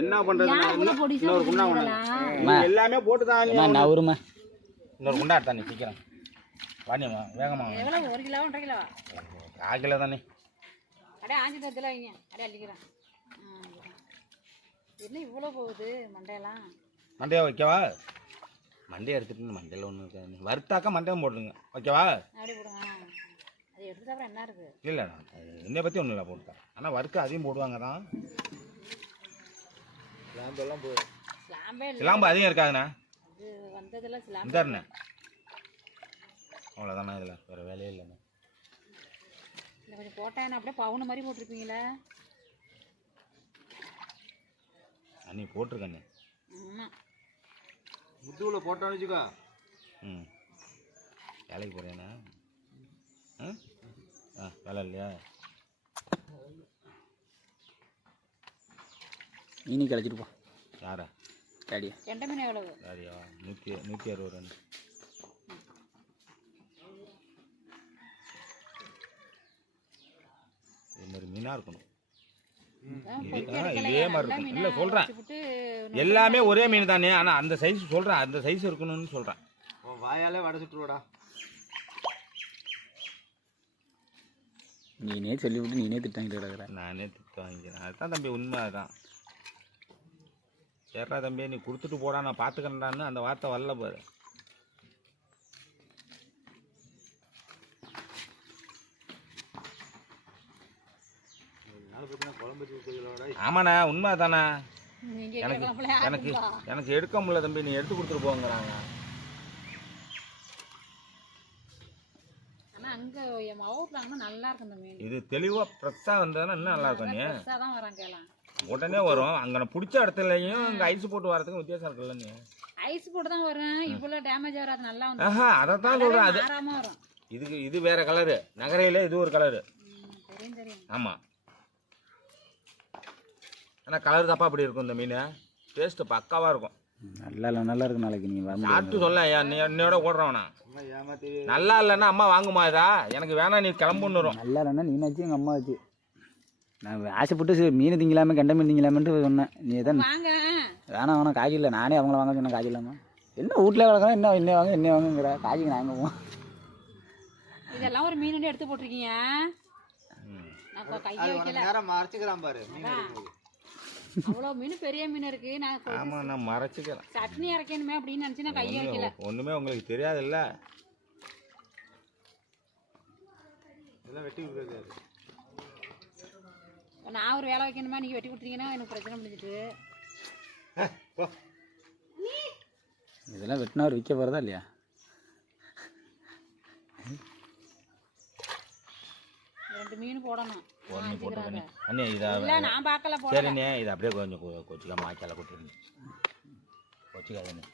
என்ன பண்றது இன்னொரு குண்டா. நீ எல்லாமே போட்டு தான் அம்மா நவருமா இன்னொரு குண்டா எடுத்தா நீ சீக்கிரம். வாணியம்மா வேகமா ஒரு கிலோ ஒன்றரை கிலோ கால் கிலோ தானே அப்படியே ஆஞ்சி தரத்துல வைங்க. அப்படியே அள்ளிக்கிறேன். என்ன இவ்வளோ போகுது மண்டையெல்லாம்? மண்டையா வைக்கவா? மண்டையை எடுத்துட்டு மண்டையில் ஒன்று இருக்காது வறுத்தாக்கா மண்டையும் போட்டுருங்க. ஓகேவா அப்படியே போடுங்க. அது எடுத்து அப்புறம் என்ன இருக்கு? இல்லை என்னை பற்றி ஒன்றும் இல்லை போட்டுட்டேன் ஆனால் வறுக்க அதையும் போடுவாங்க தான். சிலாம்பெல்லாம் போ ஸ்லாம்பே இல்லை. சிலாம்பு அதிகம் இருக்காதுண்ணா. வந்ததில் ஸ்லாம்பு இந்தாருண்ணே. அவ்வளோதாண்ணா இதில். வேறு வேலையே இல்லைண்ணா. இல்லை கொஞ்சம் போட்டேன் அப்படியே பவுன் மாதிரி போட்டிருப்பீங்களே? அண்ணி போட்டிருக்கண்ணே. ஆமாம் முதுகுல போட்டான்னு வச்சுக்கோ. ம். வேலைக்கு போகிறேண்ணா ஆ? ஆ வேலை இல்லையா? இனி கிளச்சிட்டு போ. யாரா டேடியா கெண்டை மீன் எவ்வளவு? யாரையா நூற்றி நூற்றி அறுபது ரூபாண்ணே. இது மாதிரி மீனாக இருக்கணும். இது- மாதிரி இருக்கும். இல்ல, சொல்றேன். வச்சுப்புட்டு எல்லாமே ஒரே மீன் தானே ஆனால் அந்த சைஸ் சொல்கிறேன் அந்த சைஸ் இருக்கணும்னு சொல்கிறேன் உன் வாயாலே வடை சுட்டுருவாடா. நீனே சொல்லிவிட்டு நீனே திட்டாங்கிட்டு கிடக்குற. நானே திட்டு வாங்கிக்கிறேன். அதுதான் தம்பி உண்மை அதுதான் சரிடா தம்பி நீ கொடுத்துட்டு போடா நான் பார்த்துக்கிறேன்டான்னு அந்த வார்த்தை வரல பாரு. ஆமாண்ணா உண்மை தானே எனக்கு எனக்கு? எனக்கு எடுக்க முடியல தம்பி நீ எடுத்து கொடுத்துட்டு போங்கிறாங்க. இது தெளிவாக ஃப்ரெஷ்ஷாக வந்ததுன்னா இன்னும் நல்லா இருக்கும் நீ. உடனே வரும். அங்கே நான் பிடிச்ச இடத்துலையும் இங்கே ஐஸ் போட்டு வரதுக்கும் வித்தியாசம் இருக்குல்ல நீ? ஐஸ் போட்டு தான் வரும் இவ்வளவு டேமேஜ் வராது நல்லா வந்து ஆஹா அதை தான் சொல்கிறேன் அது வரும். இதுக்கு இது வேற கலரு நகரையில் இது ஒரு கலரு ம், தெரியும் தெரியும். ஆமாம் ஆனால் கலர் தப்பா அப்படி இருக்கும் இந்த மீன். டேஸ்ட்டு பக்காவாக இருக்கும். நல்லா இல்லை நல்லா இருக்கு நாளைக்கு நீ முடியாது சாப்பிட்டு சொல்ல என்னையோட ஓடுறவனா நல்லா இல்லைன்னா அம்மா வாங்குமா இதா? எனக்கு வேணாம் நீ கிளம்புன்னு வரும். நல்லா இல்லைன்னா நீனாச்சு எங்கள் அம்மா ஆச்சு நான் ஆசைப்பட்டு சரி மீன் திங்கலாமே கெண்டை மீன் திங்கலாமேன்ட்டு சொன்னேன். நீ தான் வாங்க. வேணாம் வேணாம் காய்ச்சி இல்லை. நானே அவங்கள வாங்க சொன்னேன் காய்ச்சி இல்லாமல் என்ன வீட்டில் வளர்க்குறேன் என்ன என்ன வாங்க என்ன வாங்குங்கிற காய்ச்சிக்கு நாங்கள் போவோம் இதெல்லாம் ஒரு மீன் எடுத்து போட்டிருக்கீங்க. பாரு மீன் பெரிய மீன் இருக்கு. நான் ஆமாம் நான் மறைச்சிக்கிறேன். சட்னி இறக்கணுமே அப்படின்னு நினைச்சு நான் கையை வைக்கல. ஒண்ணுமே- ஒண்ணுமே உங்களுக்கு தெரியாதுல்ல? இதெல்லாம் வெட்டி நான் ஒரு வேலை வைக்கணுமா? நீங்க வெட்டி கொடுத்தீங்கன்னா எனக்கு பிரச்சனை முடிஞ்சிட்டு. இதெல்லாம் வெட்டினா அவர் விற்க போகிறதா இல்லையா? ரெண்டு மீன் போடணும். ஒன்று போட்டு அண்ணே இதை இல்ல நான் பார்க்கல போட சரிண்ணே இதை அப்படியே கொஞ்சம் கொச்சிக்காம மாய்க்கால கொட்டிருங்க. கொச்சிக்காதண்ணே.